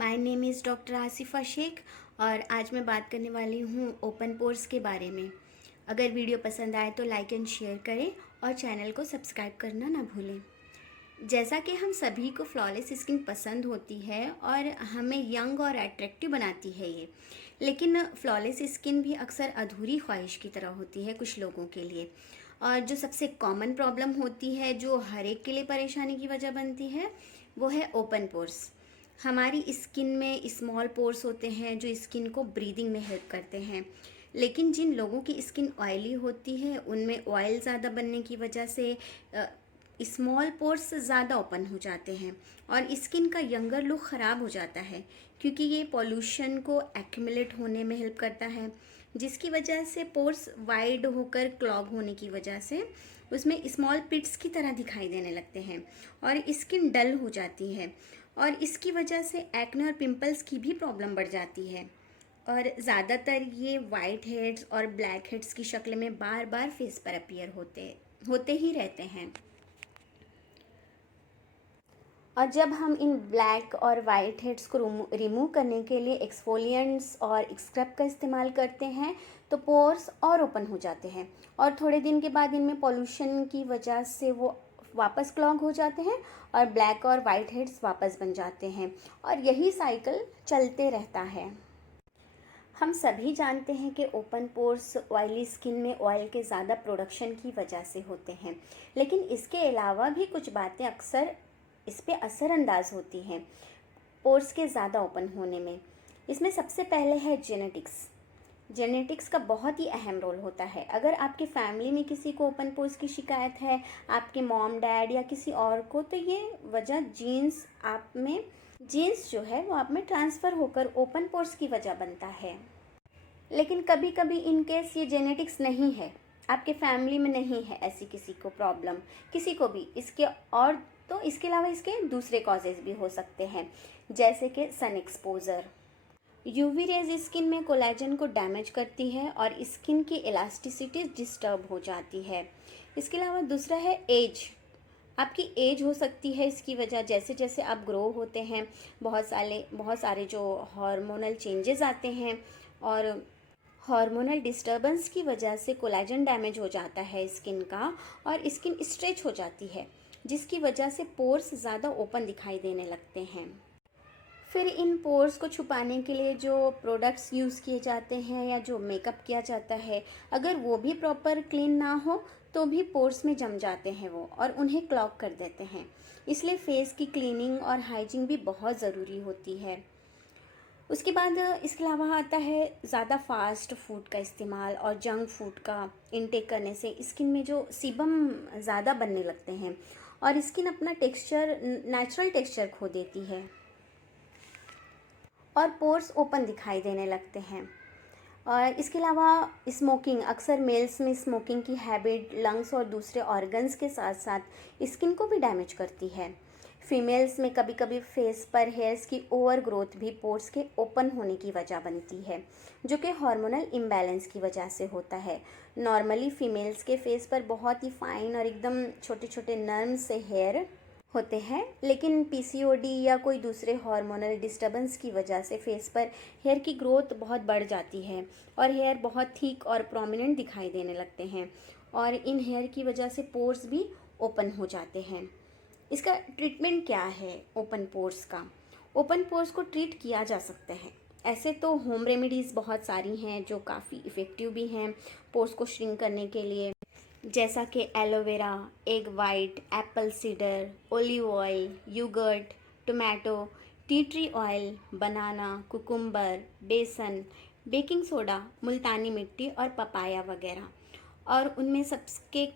My name is doctor Asifa Sheikh और आज मैं बात करने वाली हूँ ओपन पोर्स के बारे में। अगर वीडियो पसंद आए तो लाइक एंड शेयर करें और चैनल को सब्सक्राइब करना ना भूलें। जैसा कि हम सभी को फ्लॉलेस स्किन पसंद होती है और हमें यंग और अट्रैक्टिव बनाती है ये, लेकिन फ्लॉलेस स्किन भी अक्सर अधूरी ख्वाहिश की तरह होती है कुछ लोगों के लिए। और जो सबसे कॉमन प्रॉब्लम होती है जो हर एक के लिए परेशानी की वजह बनती है वो है ओपन पोर्स। हमारी स्किन में स्मॉल पोर्स होते हैं जो स्किन को ब्रीदिंग में हेल्प करते हैं, लेकिन जिन लोगों की स्किन ऑयली होती है उनमें ऑयल ज़्यादा बनने की वजह से स्मॉल पोर्स ज़्यादा ओपन हो जाते हैं और स्किन का यंगर लुक ख़राब हो जाता है, क्योंकि ये पॉल्यूशन को एक्यूमुलेट होने में हेल्प करता है, जिसकी वजह से पोर्स वाइड होकर क्लॉग होने की वजह से उसमें स्मॉल पिट्स की तरह दिखाई देने लगते हैं और स्किन डल हो जाती है और इसकी वजह से एक्ने और पिंपल्स की भी प्रॉब्लम बढ़ जाती है। और ज़्यादातर ये वाइट हेड्स और ब्लैक हेड्स की शक्ल में बार बार फेस पर अपीयर होते ही रहते हैं। और जब हम इन ब्लैक और वाइट हेड्स को रिमूव करने के लिए एक्सफोलिएंट्स और स्क्रब का इस्तेमाल करते हैं तो पोर्स और ओपन हो जाते हैं और थोड़े दिन के बाद इनमें पॉल्यूशन की वजह से वो वापस क्लॉग हो जाते हैं और ब्लैक और वाइट हेड्स वापस बन जाते हैं और यही साइकिल चलते रहता है। हम सभी जानते हैं कि ओपन पोर्स ऑयली स्किन में ऑयल के ज़्यादा प्रोडक्शन की वजह से होते हैं, लेकिन इसके अलावा भी कुछ बातें अक्सर इस पे असरअंदाज होती हैं पोर्स के ज़्यादा ओपन होने में। इसमें सबसे पहले है जेनेटिक्स का बहुत ही अहम रोल होता है। अगर आपकी फैमिली में किसी को ओपन पोर्स की शिकायत है, आपके मॉम डैड या किसी और को, तो ये वजह जीन्स जो है वो आप में ट्रांसफ़र होकर ओपन पोर्स की वजह बनता है। लेकिन कभी कभी इन केस ये जेनेटिक्स नहीं है, आपके फैमिली में नहीं है ऐसी किसी को प्रॉब्लम, किसी को भी इसके, और तो इसके अलावा इसके दूसरे कॉजेज़ भी हो सकते हैं, जैसे कि sun exposure. UV rays skin में कोलेजन को डैमेज करती है और स्किन की इलास्टिसिटी डिस्टर्ब हो जाती है। इसके अलावा दूसरा है एज। आपकी एज हो सकती है इसकी वजह, जैसे जैसे आप ग्रो होते हैं बहुत सारे जो हार्मोनल चेंजेस आते हैं और हार्मोनल डिस्टर्बेंस की वजह से कोलेजन डैमेज हो जाता है स्किन का और स्किन स्ट्रेच हो जाती है, जिसकी वजह से पोर्स ज़्यादा ओपन दिखाई देने लगते हैं। फिर इन पोर्स को छुपाने के लिए जो प्रोडक्ट्स यूज़ किए जाते हैं या जो मेकअप किया जाता है, अगर वो भी प्रॉपर क्लीन ना हो तो भी पोर्स में जम जाते हैं वो और उन्हें क्लॉग कर देते हैं। इसलिए फेस की क्लीनिंग और हाइजीन भी बहुत ज़रूरी होती है। उसके बाद इसके अलावा आता है ज़्यादा फास्ट फूड का इस्तेमाल और जंक फूड का इनटेक करने से स्किन में जो सीबम ज़्यादा बनने लगते हैं और स्किन अपना नेचुरल टेक्सचर खो देती है और पोर्स ओपन दिखाई देने लगते हैं। और इसके अलावा स्मोकिंग, अक्सर मेल्स में स्मोकिंग की हैबिट लंग्स और दूसरे ऑर्गन्स के साथ साथ स्किन को भी डैमेज करती है। फीमेल्स में कभी कभी फेस पर हेयर्स की ओवर ग्रोथ भी पोर्स के ओपन होने की वजह बनती है, जो कि हार्मोनल इम्बैलेंस की वजह से होता है। नॉर्मली फीमेल्स के फेस पर बहुत ही फाइन और एकदम छोटे छोटे नर्म से हेयर होते हैं, लेकिन पीसीओडी या कोई दूसरे हार्मोनल डिस्टर्बेंस की वजह से फेस पर हेयर की ग्रोथ बहुत बढ़ जाती है और हेयर बहुत थिक और प्रोमिनेंट दिखाई देने लगते हैं और इन हेयर की वजह से पोर्स भी ओपन हो जाते हैं। इसका ट्रीटमेंट क्या है ओपन पोर्स का? ओपन पोर्स को ट्रीट किया जा सकता है। ऐसे तो होम रेमेडीज़ बहुत सारी हैं जो काफ़ी इफ़ेक्टिव भी हैं पोर्स को श्रिंक करने के लिए, जैसा कि aloe vera, egg white, apple cider, olive oil, yoghurt, tomato, tea tree oil, banana, cucumber, besan, baking soda, multani mitti और पपाया वगैरह। और उनमें सबके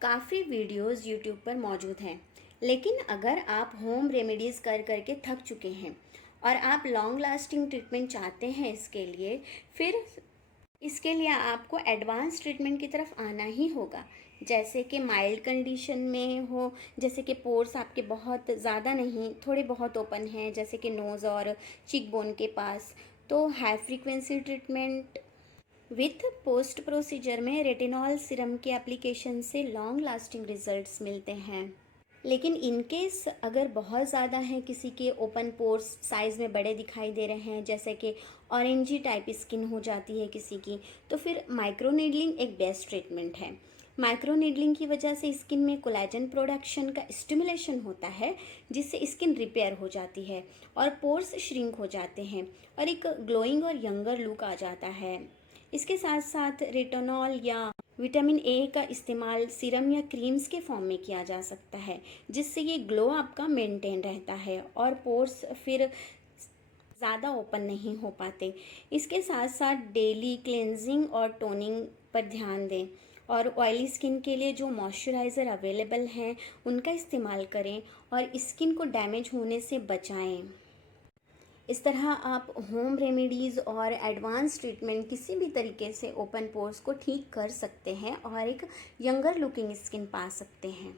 काफ़ी वीडियोस यूट्यूब पर मौजूद हैं। लेकिन अगर आप होम रेमेडीज़ कर करके थक चुके हैं और आप लॉन्ग लास्टिंग ट्रीटमेंट चाहते हैं फिर इसके लिए आपको एडवांस ट्रीटमेंट की तरफ आना ही होगा। जैसे कि माइल्ड कंडीशन में हो, जैसे कि पोर्स आपके बहुत ज़्यादा नहीं, थोड़े बहुत ओपन हैं, जैसे कि नोज़ और चीक बोन के पास, तो high frequency treatment with post procedure में रेटिनॉल सीरम के एप्लीकेशन से लॉन्ग लास्टिंग रिजल्ट्स मिलते हैं। लेकिन इन केस अगर बहुत ज़्यादा है, किसी के ओपन पोर्स साइज़ में बड़े दिखाई दे रहे हैं, जैसे कि ऑरेंजी टाइप स्किन हो जाती है किसी की, तो फिर माइक्रो नीडलिंग एक बेस्ट ट्रीटमेंट है। माइक्रो नीडलिंग की वजह से स्किन में कोलेजन प्रोडक्शन का स्टिमुलेशन होता है, जिससे स्किन रिपेयर हो जाती है और पोर्स श्रिंक हो जाते हैं और एक ग्लोइंग और यंगर लुक आ जाता है। इसके साथ साथ रेटिनॉल या विटामिन ए का इस्तेमाल सीरम या क्रीम्स के फॉर्म में किया जा सकता है, जिससे ये ग्लो आपका मेंटेन रहता है और पोर्स फिर ज़्यादा ओपन नहीं हो पाते। इसके साथ साथ डेली क्लेंजिंग और टोनिंग पर ध्यान दें और ऑयली स्किन के लिए जो मॉइस्चराइज़र अवेलेबल हैं उनका इस्तेमाल करें और स्किन को डैमेज होने से बचाएं। इस तरह आप होम रेमेडीज़ और एडवांस ट्रीटमेंट किसी भी तरीके से ओपन पोर्स को ठीक कर सकते हैं और एक यंगर लुकिंग स्किन पा सकते हैं।